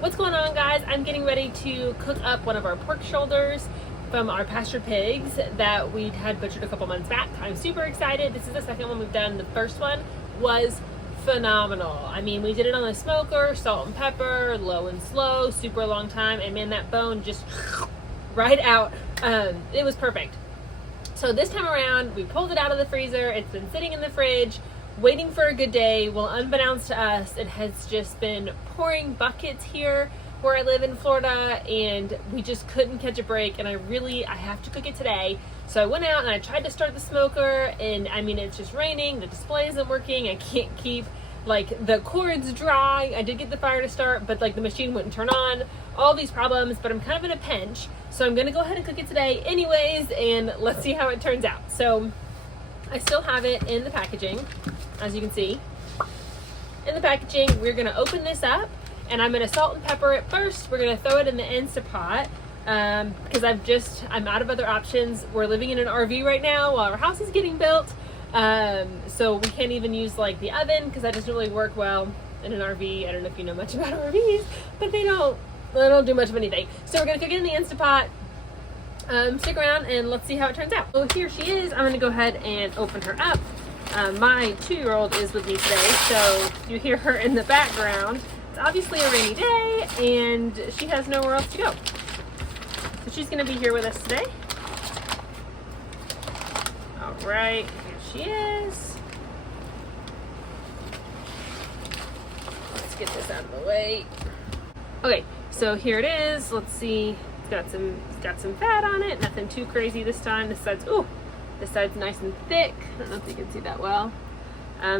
What's going on, guys? I'm getting ready to cook up one of our pork shoulders from our pasture pigs that we had butchered a couple months back. I'm super excited. This is the second one we've done. The first one was phenomenal. I mean, we did it on the smoker, salt and pepper, low and slow, super long time, and man, that bone just right out. It was perfect. So this time around, we pulled it out of the freezer. It's been sitting in the fridge, waiting for a good day. Well, unbeknownst to us, it has just been pouring buckets here where I live in Florida, and we just couldn't catch a break. And I have to cook it today. So I went out and I tried to start the smoker, and I mean, it's just raining. The display isn't working. I can't keep like the cords dry. I did get the fire to start, but like the machine wouldn't turn on. All these problems, but I'm kind of in a pinch. So I'm gonna go ahead and cook it today anyways, and let's see how it turns out. So I still have it in the packaging, as you can see. In the packaging, we're gonna open this up, and I'm gonna salt and pepper it first. We're gonna throw it in the Instapot, because I'm out of other options. We're living in an RV right now while our house is getting built. So we can't even use like the oven, because that doesn't really work well in an RV. I don't know if you know much about RVs, but they don't do much of anything. So we're gonna cook it in the Instapot. Stick around and let's see how it turns out. So here she is. I'm gonna go ahead and open her up. My 2-year-old is with me today, so you hear her in the background. It's obviously a rainy day and she has nowhere else to go. So she's gonna be here with us today. All right, here she is. Let's get this out of the way. Okay, so here it is. Let's see. It's got some fat on it. Nothing too crazy this time. This side's nice and thick. I don't know if you can see that well.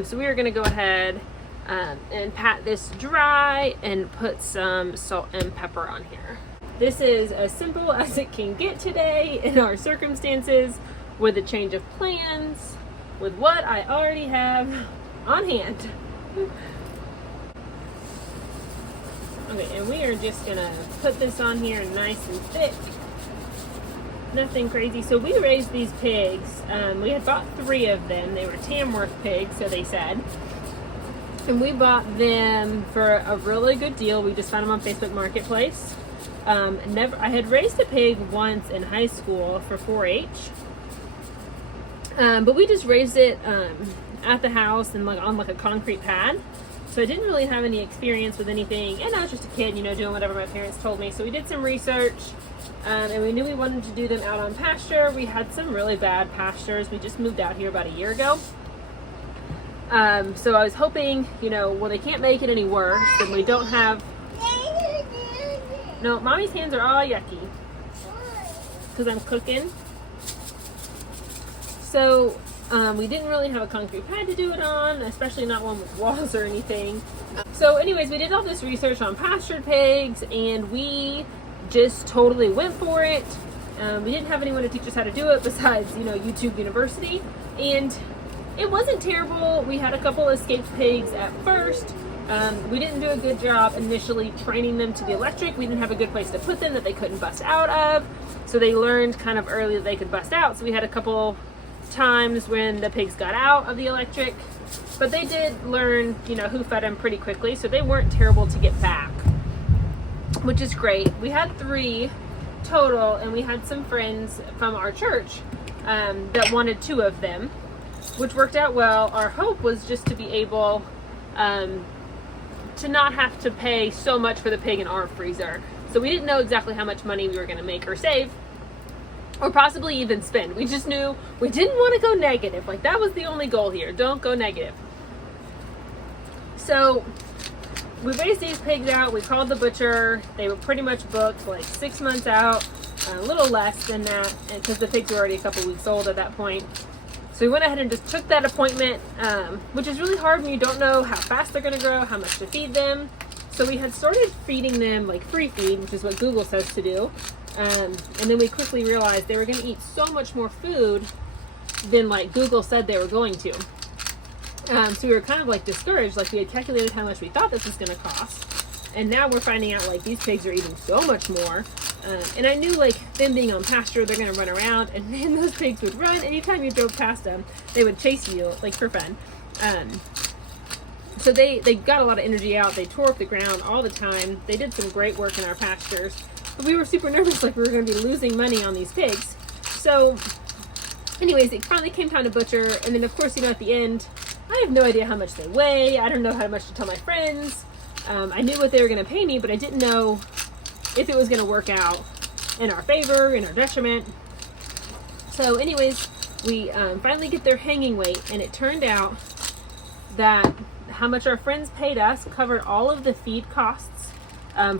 So we are going to go ahead and pat this dry and put some salt and pepper on here. This is as simple as it can get today in our circumstances, with a change of plans, with what I already have on hand. Okay, and we are just gonna put this on here nice and thick. Nothing crazy. So we raised these pigs. We had bought 3 of them. They were Tamworth pigs, so they said. And we bought them for a really good deal. We just found them on Facebook Marketplace. I had raised a pig once in high school for 4-H. But we just raised it at the house and like on like a concrete pad. So I didn't really have any experience with anything, and I was just a kid, doing whatever my parents told me. So we did some research, and we knew we wanted to do them out on pasture. We had some really bad pastures. We just moved out here about a year ago. So I was hoping, well, they can't make it any worse, and we don't have... No, Mommy's hands are all yucky. Because I'm cooking. So... we didn't really have a concrete pad to do it on, especially not one with walls or anything. So anyways, we did all this research on pastured pigs, and we just totally went for it. We didn't have anyone to teach us how to do it besides, YouTube University. And it wasn't terrible. We had a couple escaped pigs at first. We didn't do a good job initially training them to the electric. We didn't have a good place to put them that they couldn't bust out of. So they learned kind of early that they could bust out. So we had a couple times when the pigs got out of the electric, but they did learn, who fed them pretty quickly, so they weren't terrible to get back, which is great. We had 3 total, and we had some friends from our church that wanted 2 of them, which worked out well. Our hope was just to be able to not have to pay so much for the pig in our freezer. So we didn't know exactly how much money we were going to make or save, or possibly even spend. We just knew we didn't want to go negative. Like, that was the only goal here. Don't go negative. So we raised these pigs out. We called the butcher. They were pretty much booked like 6 months out, a little less than that, because the pigs were already a couple weeks old at that point. So we went ahead and just took that appointment, which is really hard when you don't know how fast they're going to grow, how much to feed them. So we had started feeding them like free feed, which is what Google says to do. And then we quickly realized they were going to eat so much more food than like Google said they were going to. So we were kind of like discouraged. Like, we had calculated how much we thought this was going to cost, and now we're finding out like these pigs are eating so much more. And I knew like them being on pasture, they're going to run around, and then those pigs would run. Anytime you drove past them, they would chase you like for fun. So they got a lot of energy out. They tore up the ground all the time. They did some great work in our pastures. But we were super nervous, like we were going to be losing money on these pigs. So anyways, it finally came time to butcher. And then, of course, you know, at the end, I have no idea how much they weigh. I don't know how much to tell my friends. I knew what they were going to pay me, but I didn't know if it was going to work out in our favor, in our detriment. So anyways, we finally get their hanging weight, and it turned out that how much our friends paid us covered all of the feed costs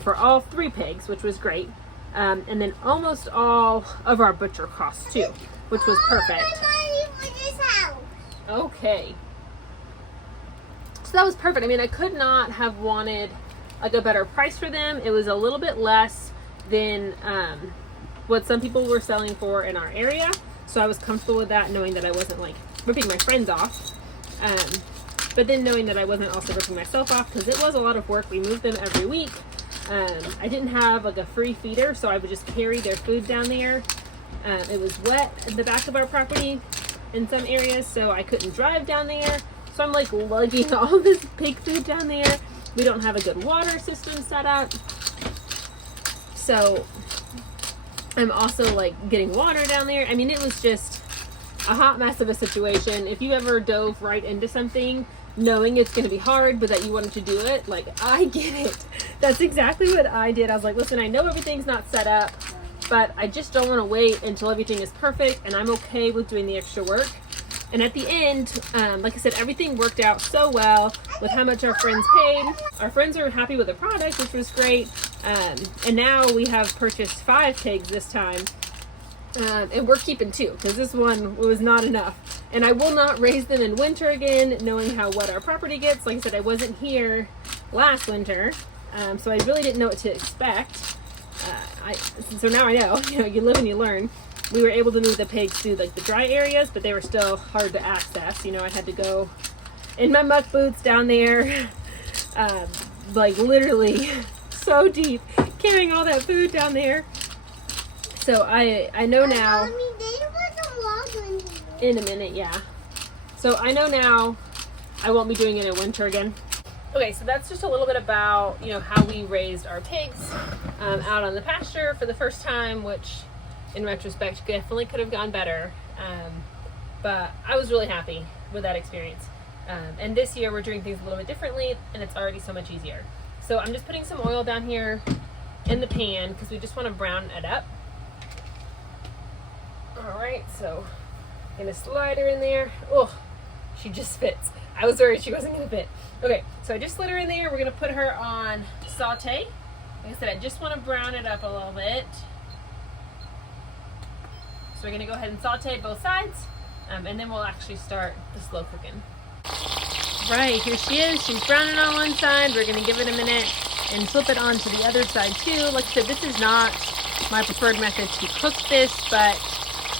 for all 3 pigs, which was great. And then almost all of our butcher costs too, which was perfect. Okay. So that was perfect. I mean, I could not have wanted like a better price for them. It was a little bit less than what some people were selling for in our area. So I was comfortable with that, knowing that I wasn't like ripping my friends off. But then knowing that I wasn't also ripping myself off, because it was a lot of work. We moved them every week. I didn't have like a free feeder, so I would just carry their food down there. It was wet at the back of our property in some areas, so I couldn't drive down there. So I'm like lugging all this pig food down there. We don't have a good water system set up. So I'm also like getting water down there. I mean, it was just a hot mess of a situation. If you ever dove right into something knowing it's going to be hard, but that you wanted to do it, like, I get it. That's exactly what I did. I was like, listen, I know everything's not set up, but I just don't want to wait until everything is perfect, and I'm okay with doing the extra work. And at the end, like I said, everything worked out so well with how much our friends paid. Our friends are happy with the product, which was great. And now we have purchased 5 pigs this time. And we're keeping 2 because this one was not enough. And I will not raise them in winter again, knowing how wet our property gets. Like I said, I wasn't here last winter, so I really didn't know what to expect. So now I know. You know, you live and you learn. We were able to move the pigs to like the dry areas, but they were still hard to access. You know, I had to go in my muck boots down there, like literally so deep, carrying all that food down there. So I know now. Mommy, there was a log in a minute, yeah. So I know now I won't be doing it in winter again. Okay, so that's just a little bit about, you know, how we raised our pigs out on the pasture for the first time, which in retrospect definitely could have gone better. But I was really happy with that experience. And this year we're doing things a little bit differently, and it's already so much easier. So I'm just putting some oil down here in the pan because we just want to brown it up. All right, so gonna slide her in there. Oh, she just fits. I was worried she wasn't gonna fit. Okay, so I just slid her in there. We're gonna put her on saute. Like I said, I just want to brown it up a little bit. So we're gonna go ahead and saute both sides, and then we'll actually start the slow cooking. Right, here she is. She's browning on one side. We're gonna give it a minute and flip it on to the other side too. Like I said, this is not my preferred method to cook this, but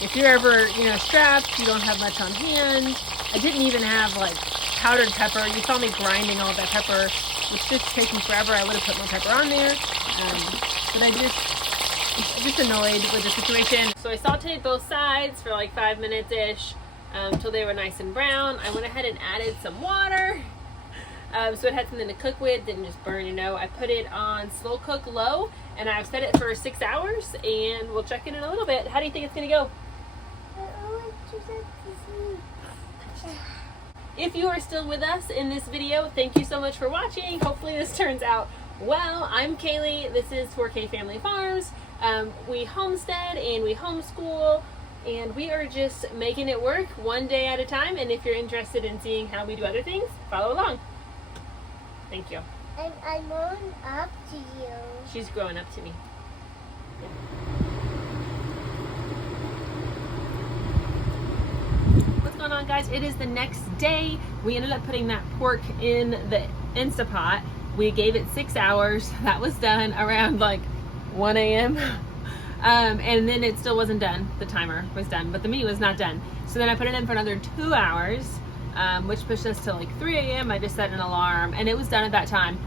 if you're ever, you know, strapped, you don't have much on hand. I didn't even have like powdered pepper. You saw me grinding all that pepper, which just taking forever. I would have put more pepper on there, but I just annoyed with the situation. So I sauteed both sides for like 5 minutes-ish until they were nice and brown. I went ahead and added some water, so it had something to cook with, didn't just burn, you know. I put it on slow cook low, and I've set it for 6 hours, and we'll check in a little bit. How do you think it's gonna go? If you are still with us in this video, thank you so much for watching. Hopefully this turns out well. I'm Kaylee. This is 4K Family Farms. We homestead and we homeschool, and we are just making it work one day at a time. And if you're interested in seeing how we do other things, follow along. Thank you. And I'm growing up to you. She's growing up to me. What's going on, guys? It is the next day. We ended up putting that pork in the Instapot. We gave it 6 hours. That was done around like 1 a.m. And then it still wasn't done. The timer was done, but the meat was not done. So then I put it in for another 2 hours, which pushed us to like 3 a.m. I just set an alarm, and it was done at that time,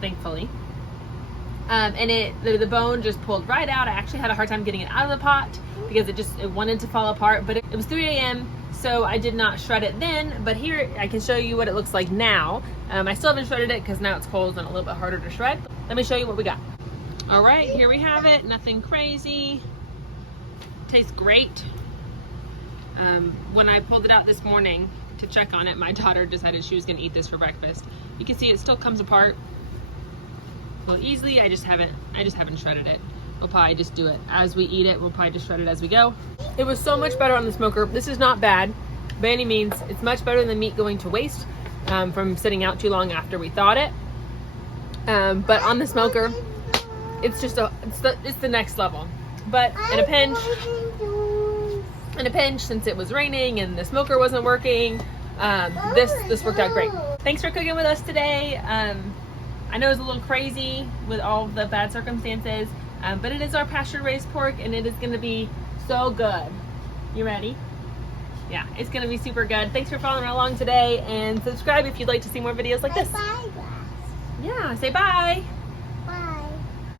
thankfully. And the bone just pulled right out. I actually had a hard time getting it out of the pot because it wanted to fall apart, but it was 3 a.m. so I did not shred it then, but here I can show you what it looks like now. I still haven't shredded it because now it's cold and a little bit harder to shred. Let me show you what we got. All right, here we have it. Nothing crazy. Tastes great. When I pulled it out this morning to check on it, my daughter decided she was gonna eat this for breakfast. You can see it still comes apart well easily. I just haven't shredded it. We'll probably just do it as we eat it. We'll probably just shred it as we go. It was so much better on the smoker. This is not bad by any means. It's much better than meat going to waste from sitting out too long after we thawed it. But on the smoker, it's just it's the next level. But in a pinch, since it was raining and the smoker wasn't working, this worked out great. Thanks for cooking with us today. I know it's a little crazy with all the bad circumstances, but it is our pasture-raised pork, and it is going to be so good. You ready? Yeah, it's going to be super good. Thanks for following along today, and subscribe if you'd like to see more videos like this. Bye, Yeah, say bye.